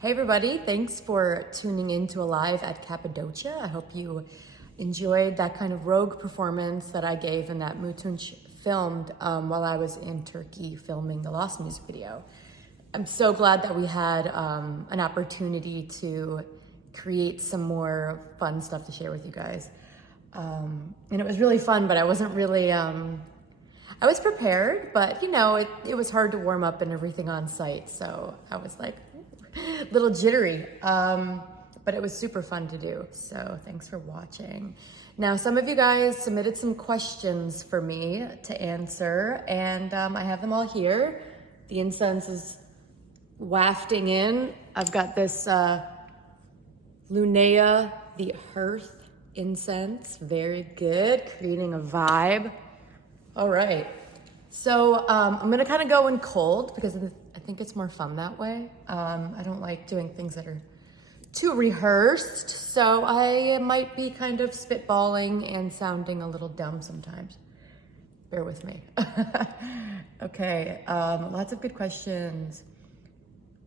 Hey everybody, thanks for tuning in to a live at Cappadocia. I hope you enjoyed that kind of rogue performance that I gave and that Mutunç filmed while I was in Turkey filming the Lost music video. I'm so glad that we had an opportunity to create some more fun stuff to share with you guys. And it was really fun, but I wasn't really, I was prepared, but you know, it was hard to warm up and everything on site. So I was like, a little jittery, but it was super fun to do. So thanks for watching. Now, some of you guys submitted some questions for me to answer, and I have them all here. The incense is wafting in. I've got this Lunea, the Hearth incense. Very good, creating a vibe. All right, so I'm gonna kind of go in cold because I think it's more fun that way. I don't like doing things that are too rehearsed, so I might be kind of spitballing and sounding a little dumb sometimes. Bear with me. Okay, lots of good questions.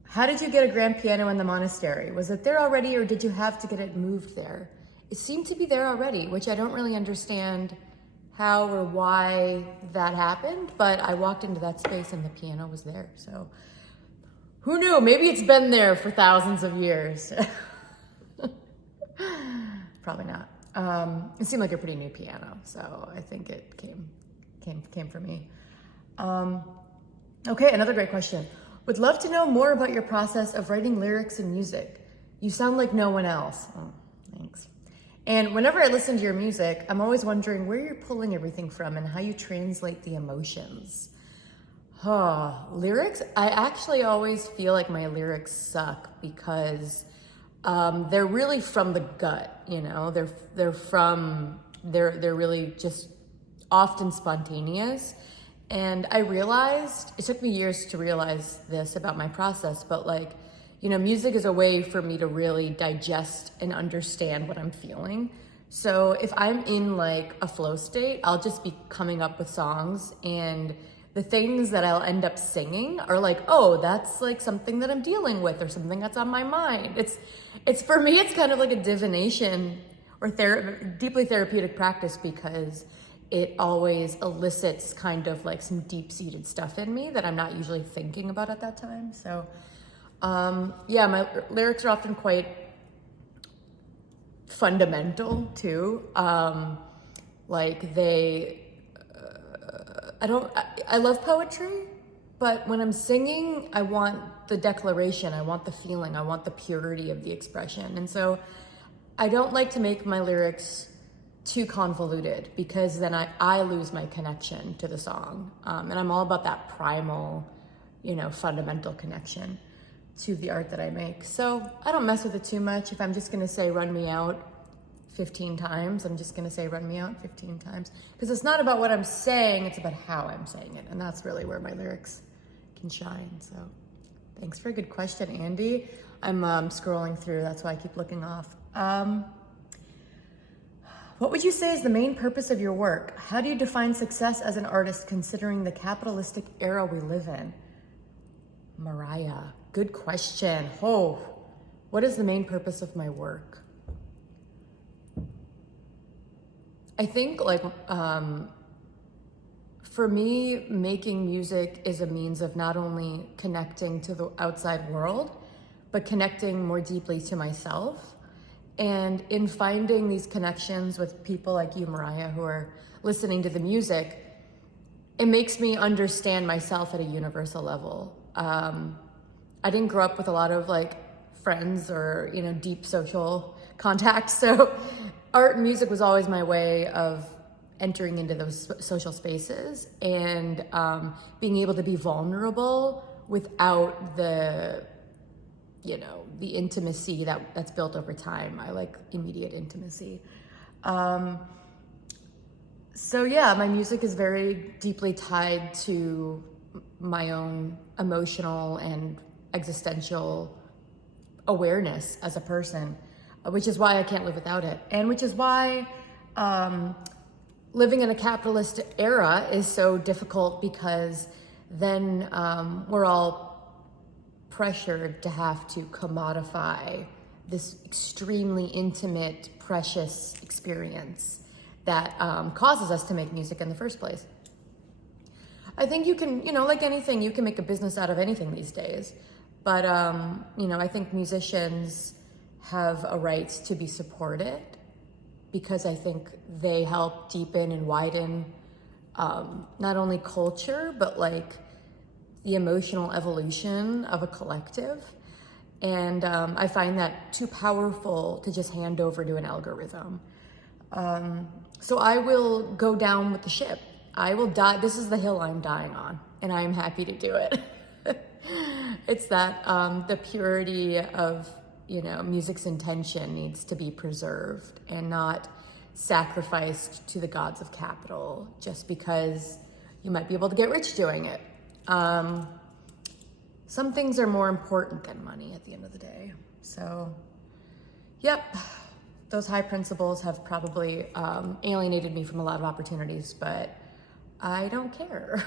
How did you get a grand piano in the monastery? Was it there already, or did you have to get it moved there? It seemed to be there already, which I don't really understand how or why that happened, but I walked into that space and the piano was there, so who knew? Maybe it's been there for thousands of years. Probably not. It seemed like a pretty new piano, so I think it came for me. Okay, another great question. Would love to know more about your process of writing lyrics and music. You sound like no one else. Oh, thanks. And whenever I listen to your music, I'm always wondering where you're pulling everything from and how you translate the emotions. Lyrics? I actually always feel like my lyrics suck because they're really from the gut, you know? They're really just often spontaneous. And I realized, it took me years to realize this about my process, but like, you know, music is a way for me to really digest and understand what I'm feeling. So if I'm in like a flow state, I'll just be coming up with songs, and the things that I'll end up singing are like, oh, that's like something that I'm dealing with or something that's on my mind. It's for me, it's kind of like a divination or deeply therapeutic practice because it always elicits kind of like some deep-seated stuff in me that I'm not usually thinking about at that time. So yeah, my lyrics are often quite fundamental too. Like I love poetry, but when I'm singing, I want the declaration, I want the feeling, I want the purity of the expression. And so I don't like to make my lyrics too convoluted because then I lose my connection to the song. And I'm all about that primal, you know, fundamental connection to the art that I make. So I don't mess with it too much. If I'm just gonna say run me out 15 times, I'm just gonna say run me out 15 times. Because it's not about what I'm saying, it's about how I'm saying it. And that's really where my lyrics can shine. So thanks for a good question, Andy. I'm scrolling through, that's why I keep looking off. What would you say is the main purpose of your work? How do you define success as an artist considering the capitalistic era we live in? Mariah, good question. Oh, what is the main purpose of my work? I think like, for me, making music is a means of not only connecting to the outside world, but connecting more deeply to myself. And in finding these connections with people like you, Mariah, who are listening to the music, it makes me understand myself at a universal level. I didn't grow up with a lot of like friends or, you know, deep social contacts. So art and music was always my way of entering into those social spaces and being able to be vulnerable without the, you know, the intimacy that's built over time. I like immediate intimacy. So yeah, my music is very deeply tied to my own emotional and existential awareness as a person, which is why I can't live without it. And which is why living in a capitalist era is so difficult, because then we're all pressured to have to commodify this extremely intimate, precious experience that causes us to make music in the first place. I think you can, like anything, you can make a business out of anything these days. But, I think musicians have a right to be supported because I think they help deepen and widen not only culture, but like the emotional evolution of a collective. And I find that too powerful to just hand over to an algorithm. So I will go down with the ship. I will die. This is the hill I'm dying on, and I am happy to do it. It's that the purity of, music's intention needs to be preserved and not sacrificed to the gods of capital just because you might be able to get rich doing it. Some things are more important than money at the end of the day. So, yep, those high principles have probably alienated me from a lot of opportunities, but I don't care.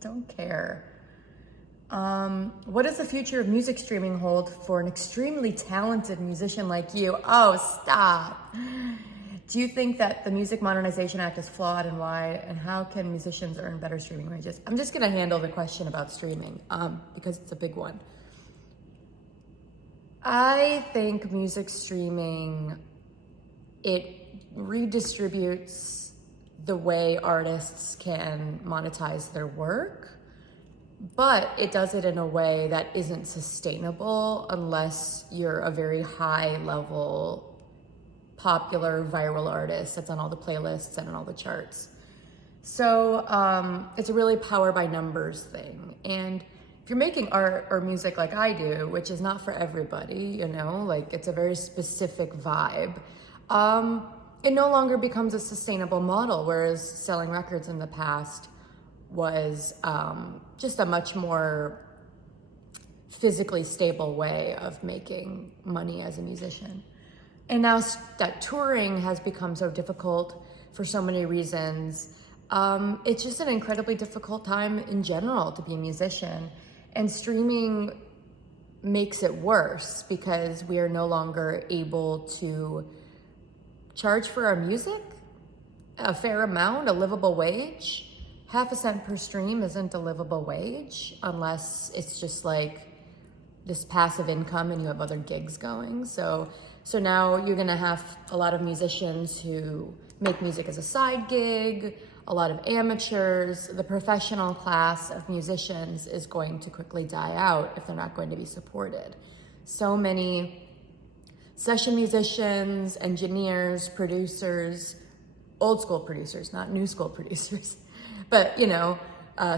Don't care. What does the future of music streaming hold for an extremely talented musician like you? Oh, stop. Do you think that the Music Modernization Act is flawed, and why? And how can musicians earn better streaming wages? I'm just going to handle the question about streaming because it's a big one. I think music streaming, it redistributes the way artists can monetize their work, but it does it in a way that isn't sustainable unless you're a very high level popular viral artist that's on all the playlists and on all the charts. So it's a really power by numbers thing. And if you're making art or music like I do, which is not for everybody, like it's a very specific vibe, it no longer becomes a sustainable model, whereas selling records in the past was just a much more physically stable way of making money as a musician. And now that touring has become so difficult for so many reasons, it's just an incredibly difficult time in general to be a musician. And streaming makes it worse because we are no longer able to charge for our music a fair amount, a livable wage. 0.5 cent per stream isn't a livable wage unless it's just like this passive income and you have other gigs going. So now you're gonna have a lot of musicians who make music as a side gig, a lot of amateurs. The professional class of musicians is going to quickly die out if they're not going to be supported. So many session musicians, engineers, producers, old school producers, not new school producers, but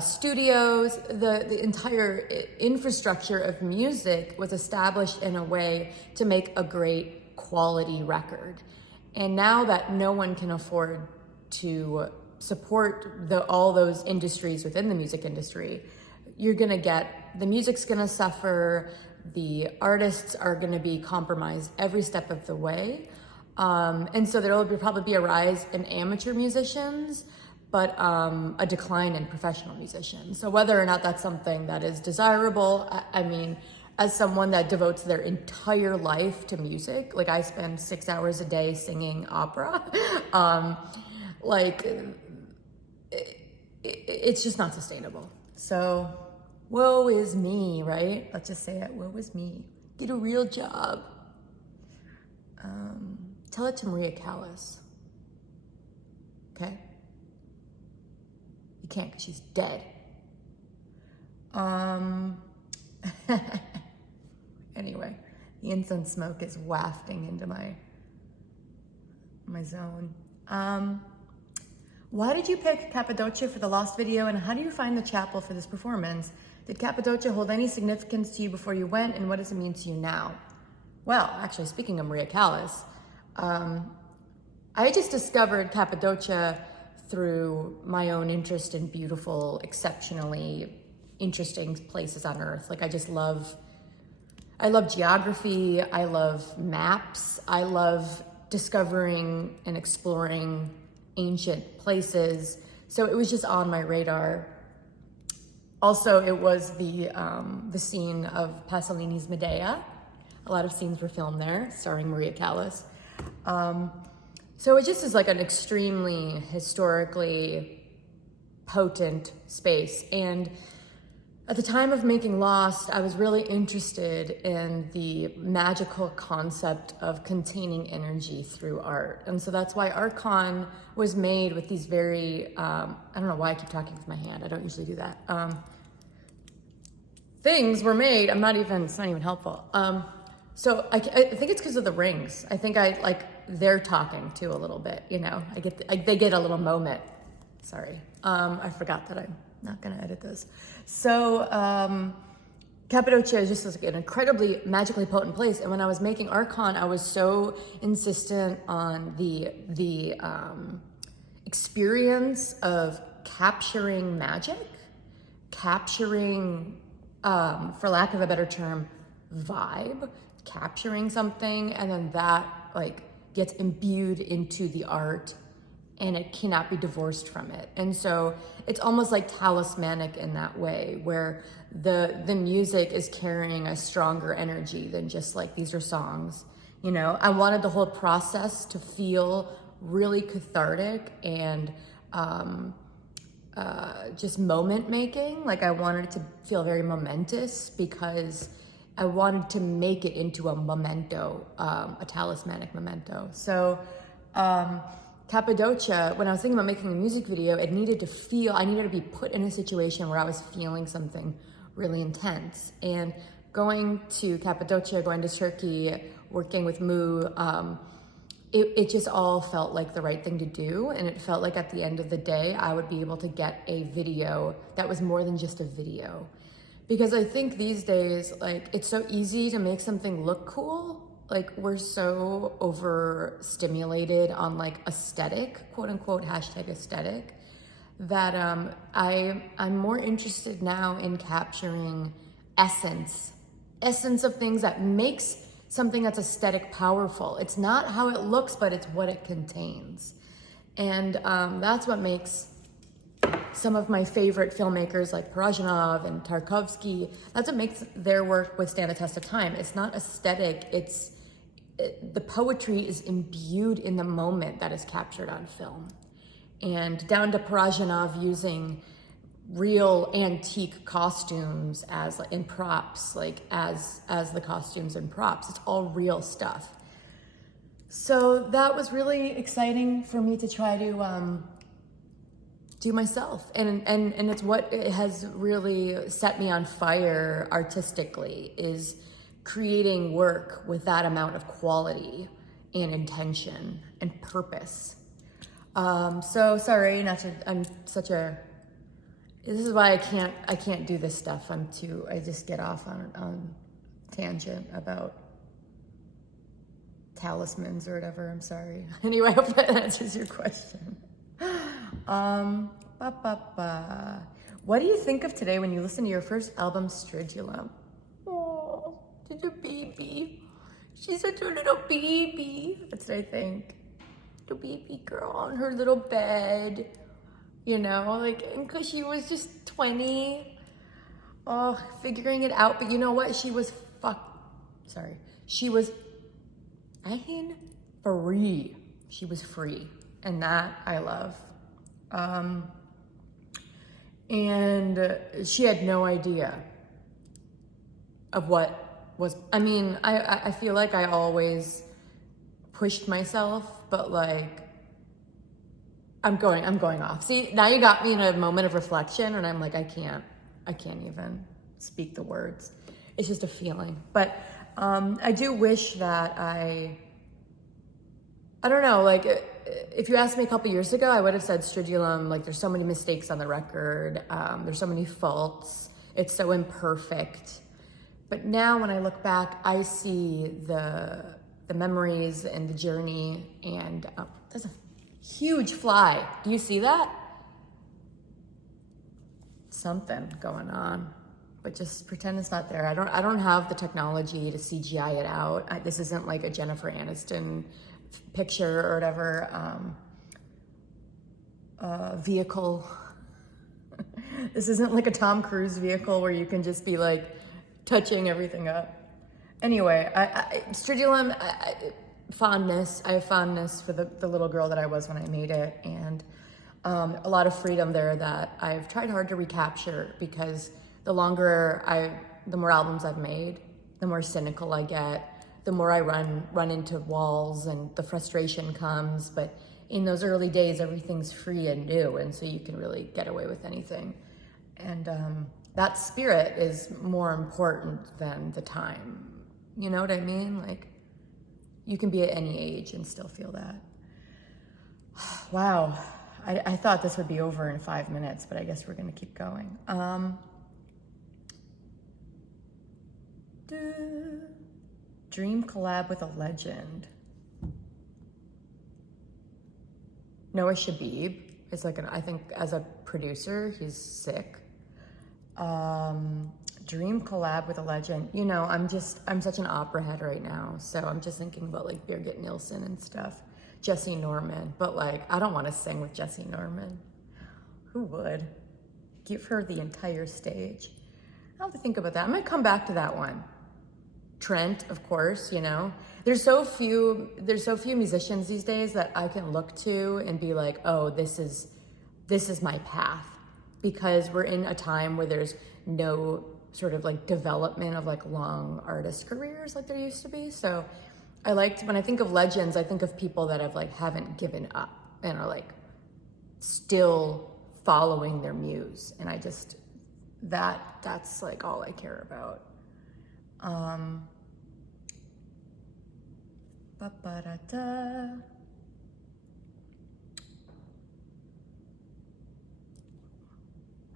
studios, the entire infrastructure of music was established in a way to make a great quality record. And now that no one can afford to support all those industries within the music industry, the music's gonna suffer, the artists are gonna be compromised every step of the way. And so there will probably be a rise in amateur musicians, but a decline in professional musicians. So whether or not that's something that is desirable, I mean, as someone that devotes their entire life to music, like I spend 6 hours a day singing opera, it's just not sustainable. So woe is me, right? Let's just say it, woe is me. Get a real job. Tell it to Maria Callas, okay? You can't because she's dead. Anyway, the incense smoke is wafting into my zone. Why did you pick Cappadocia for the Lost video, and how do you find the chapel for this performance? Did Cappadocia hold any significance to you before you went, and what does it mean to you now? Well, actually, speaking of Maria Callas, I just discovered Cappadocia through my own interest in beautiful, exceptionally interesting places on Earth. Like I love geography, I love maps, I love discovering and exploring ancient places. So it was just on my radar. Also, it was the scene of Pasolini's Medea. A lot of scenes were filmed there, starring Maria Callas. So it just is like an extremely historically potent space. And at the time of making Lost, I was really interested in the magical concept of containing energy through art. And so that's why Arkhon was made with these very, I don't know why I keep talking with my hand. I don't usually do that. Things were made, it's not even helpful. So I think it's because of the rings. I think they're talking too a little bit, you know. They get a little moment. Sorry, I forgot that I'm not gonna edit this. So Cappadocia is just like an incredibly magically potent place. And when I was making Arkhon, I was so insistent on the experience of capturing magic, capturing, for lack of a better term, vibe, capturing something, and then that like gets imbued into the art and it cannot be divorced from it. And so it's almost like talismanic in that way, where the music is carrying a stronger energy than just like, these are songs. You know, I wanted the whole process to feel really cathartic and just moment making. Like I wanted it to feel very momentous because I wanted to make it into a memento, a talismanic memento. So Cappadocia, when I was thinking about making a music video, I needed to be put in a situation where I was feeling something really intense. And going to Cappadocia, going to Turkey, working with Mu, it just all felt like the right thing to do. And it felt like at the end of the day, I would be able to get a video that was more than just a video. Because I think these days, like, it's so easy to make something look cool. Like, we're so overstimulated on like aesthetic, quote unquote, hashtag aesthetic, that I'm more interested now in capturing essence of things that makes something that's aesthetic powerful. It's not how it looks, but it's what it contains. And that's what makes some of my favorite filmmakers like Parajanov and Tarkovsky, that's what makes their work withstand the test of time. It's not aesthetic, the poetry is imbued in the moment that is captured on film. And down to Parajanov using real antique costumes as like in props, like as the costumes and props. It's all real stuff. So that was really exciting for me to try to do myself. And it's what has really set me on fire artistically, is creating work with that amount of quality and intention and purpose. So sorry, this is why I can't do this stuff. I just get off on tangent about talismans or whatever. I'm sorry. Anyway, I hope that answers your question. What do you think of today when you listen to your first album, Stridulum? Oh, she's a baby. She's such a little baby. That's what I think. Little baby girl on her little bed. You know, like, because she was just 20. Oh, figuring it out. But you know what? She was free. She was free. And that I love. And she had no idea of what was, I feel like I always pushed myself, but like, I'm going off. See, now you got me in a moment of reflection and I'm like, I can't even speak the words. It's just a feeling. But I do wish that I don't know, like, if you asked me a couple years ago, I would have said Stridulum, like, there's so many mistakes on the record. There's so many faults. It's so imperfect. But now when I look back, I see the memories and the journey, and there's a huge fly. Do you see that? Something going on, but just pretend it's not there. I don't have the technology to CGI it out. This isn't like a Jennifer Aniston picture or whatever, vehicle. This isn't like a Tom Cruise vehicle where you can just be like touching everything up. Anyway, Stridulum, fondness. I have fondness for the little girl that I was when I made it, and a lot of freedom there that I've tried hard to recapture, because the more albums I've made, the more cynical I get, the more I run into walls and the frustration comes. But in those early days, everything's free and new, and so you can really get away with anything. And that spirit is more important than the time. You know what I mean? Like, you can be at any age and still feel that. Wow. I thought this would be over in 5 minutes, but I guess we're gonna keep going. Dream collab with a legend. Noah Shabib is like I think as a producer, he's sick. Dream collab with a legend. You know, I'm such an opera head right now, so I'm just thinking about like Birgit Nilsson and stuff. Jesse Norman, but like, I don't want to sing with Jesse Norman. Who would? Give her the entire stage. I'll have to think about that. I might come back to that one. Trent, of course, you know. There's so few musicians these days that I can look to and be like, oh, this is my path. Because we're in a time where there's no sort of like development of like long artist careers like there used to be. So when I think of legends, I think of people that haven't given up and are like still following their muse. And that's like all I care about.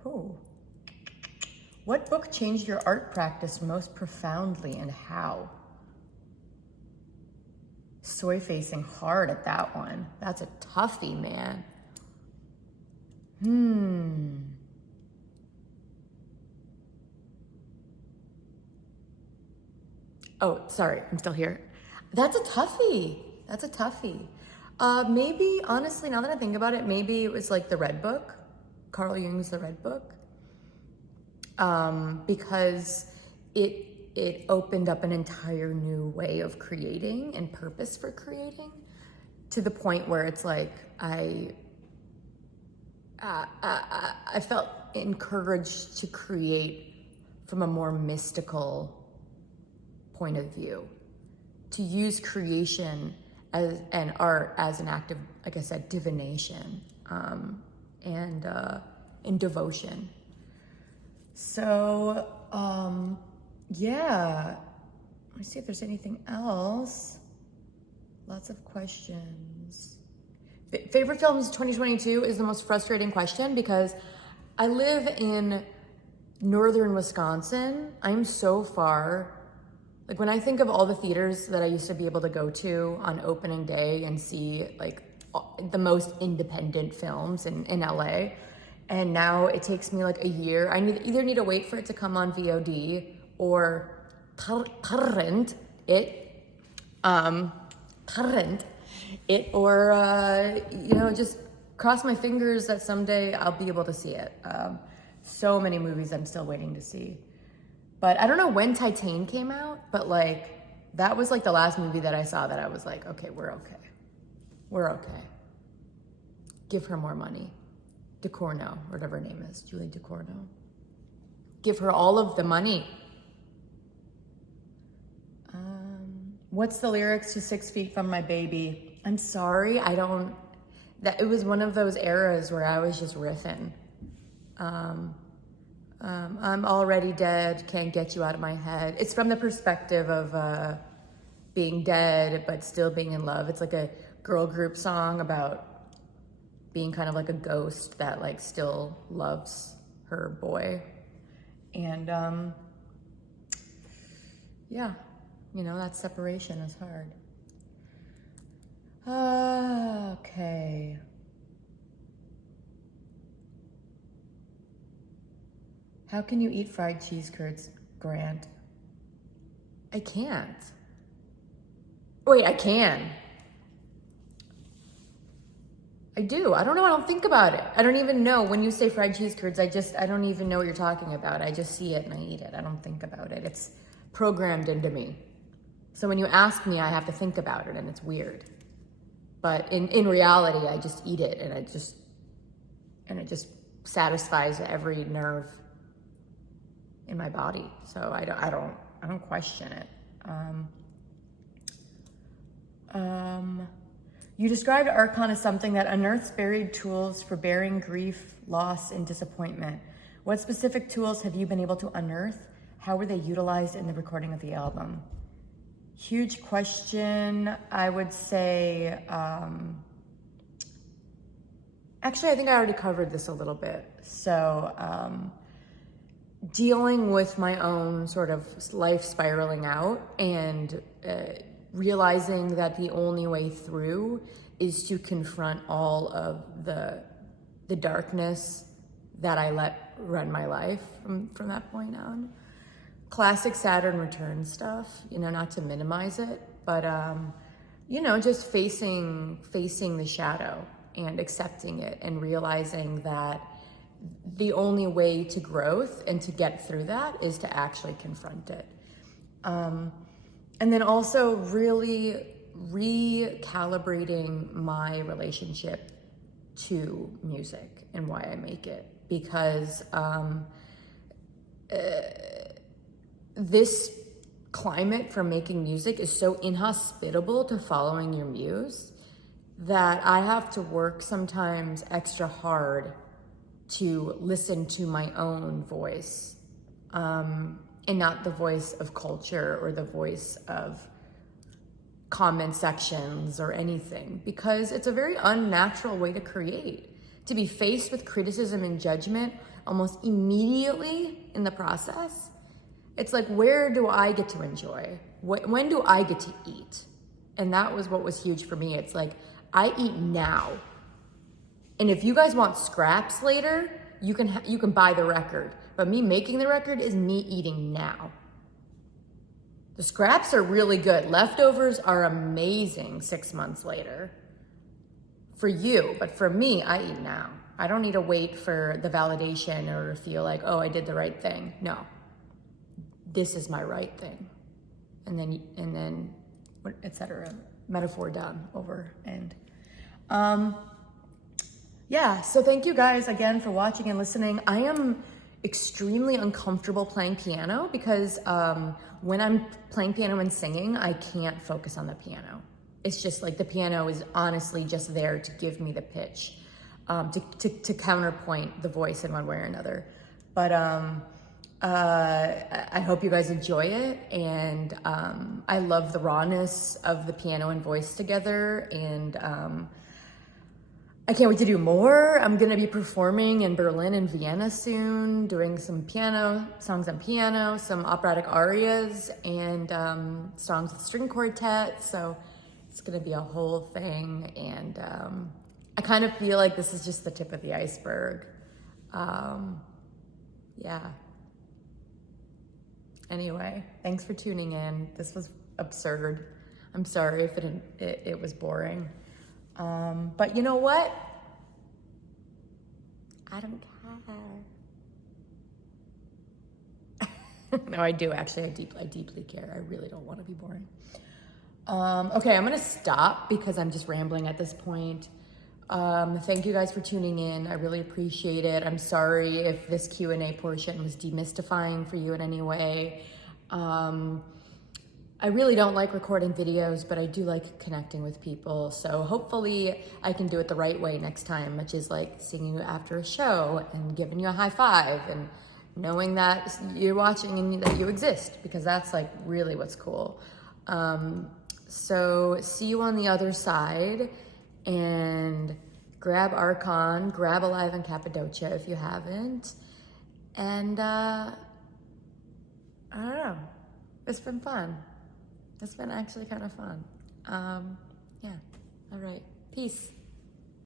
Oh. What book changed your art practice most profoundly, and how? Soy facing hard at that one. That's a toughie, man. Oh, sorry, I'm still here. That's a toughie. Maybe, honestly, now that I think about it, maybe it was like the Red Book, Carl Jung's The Red Book, because it opened up an entire new way of creating and purpose for creating, to the point where it's like I felt encouraged to create from a more mystical point of view, to use creation and art as an act of, like I said, divination and devotion. So, yeah, let's see if there's anything else. Lots of questions. Favorite films 2022 is the most frustrating question, because I live in northern Wisconsin. I'm so far. Like, when I think of all the theaters that I used to be able to go to on opening day and see like the most independent films in LA, and now it takes me like a year. I either need to wait for it to come on VOD or torrent it, or you know, just cross my fingers that someday I'll be able to see it. So many movies I'm still waiting to see. But I don't know when Titan came out, but like that was like the last movie that I saw that I was like, okay, we're okay. Give her more money. DeCorno, whatever her name is, Julie DeCorno. Give her all of the money. What's the lyrics to 6 Feet from My Baby? I'm sorry, it was one of those eras where I was just riffing. I'm already dead, can't get you out of my head. It's from the perspective of being dead, but still being in love. It's like a girl group song about being kind of like a ghost that like still loves her boy. And yeah, you know, that separation is hard. Okay. How can you eat fried cheese curds, Grant? I can't. Wait, I can. I do. I don't know. I don't think about it. I don't even know. When you say fried cheese curds, I don't even know what you're talking about. I just see it and I eat it. I don't think about it. It's programmed into me. So when you ask me, I have to think about it, and it's weird. But in reality, I just eat it, and it just satisfies every nerve in my body. So I don't question it. You described Arkhon as something that unearths buried tools for bearing grief, loss, and disappointment. What specific tools have you been able to unearth? How were they utilized in the recording of the album? Huge question. I would say, actually, I think I already covered this a little bit. So, dealing with my own sort of life spiraling out and realizing that the only way through is to confront all of the darkness that I let run my life from that point on. Classic Saturn return stuff, you know, not to minimize it, but you know, just facing the shadow and accepting it and realizing that the only way to growth and to get through that is to actually confront it. And then also really recalibrating my relationship to music and why I make it. Because this climate for making music is so inhospitable to following your muse that I have to work sometimes extra hard to listen to my own voice, and not the voice of culture or the voice of comment sections or anything, because it's a very unnatural way to create. To be faced with criticism and judgment almost immediately in the process, it's like, where do I get to enjoy? When do I get to eat? And that was what was huge for me. It's like, I eat now. And if you guys want scraps later, you can buy the record. But me making the record is me eating now. The scraps are really good. Leftovers are amazing 6 months later. For you, but for me, I eat now. I don't need to wait for the validation or feel like, oh, I did the right thing. No. This is my right thing. And then, etc. Metaphor done, over, end. Yeah, so thank you guys again for watching and listening. I am extremely uncomfortable playing piano because when I'm playing piano and singing, I can't focus on the piano. It's just like the piano is honestly just there to give me the pitch, to counterpoint the voice in one way or another. But I hope you guys enjoy it, and I love the rawness of the piano and voice together, and I can't wait to do more. I'm gonna be performing in Berlin and Vienna soon, doing some piano, songs on piano, some operatic arias, and songs with string quartet, so it's gonna be a whole thing, and I kind of feel like this is just the tip of the iceberg. Yeah. Anyway, thanks for tuning in. This was absurd. I'm sorry if it was boring. But you know what? I don't care. No, I do actually. I deeply care. I really don't want to be boring. Okay, I'm gonna stop because I'm just rambling at this point. Thank you guys for tuning in. I really appreciate it. I'm sorry if this Q&A portion was demystifying for you in any way. I really don't like recording videos, but I do like connecting with people. So hopefully I can do it the right way next time, which is like seeing you after a show and giving you a high five and knowing that you're watching and that you exist, because that's like really what's cool. So see you on the other side, and grab Arkhon, grab Alive in Cappadocia if you haven't. And I don't know, it's been fun. It's been actually kind of fun. Yeah, all right, peace.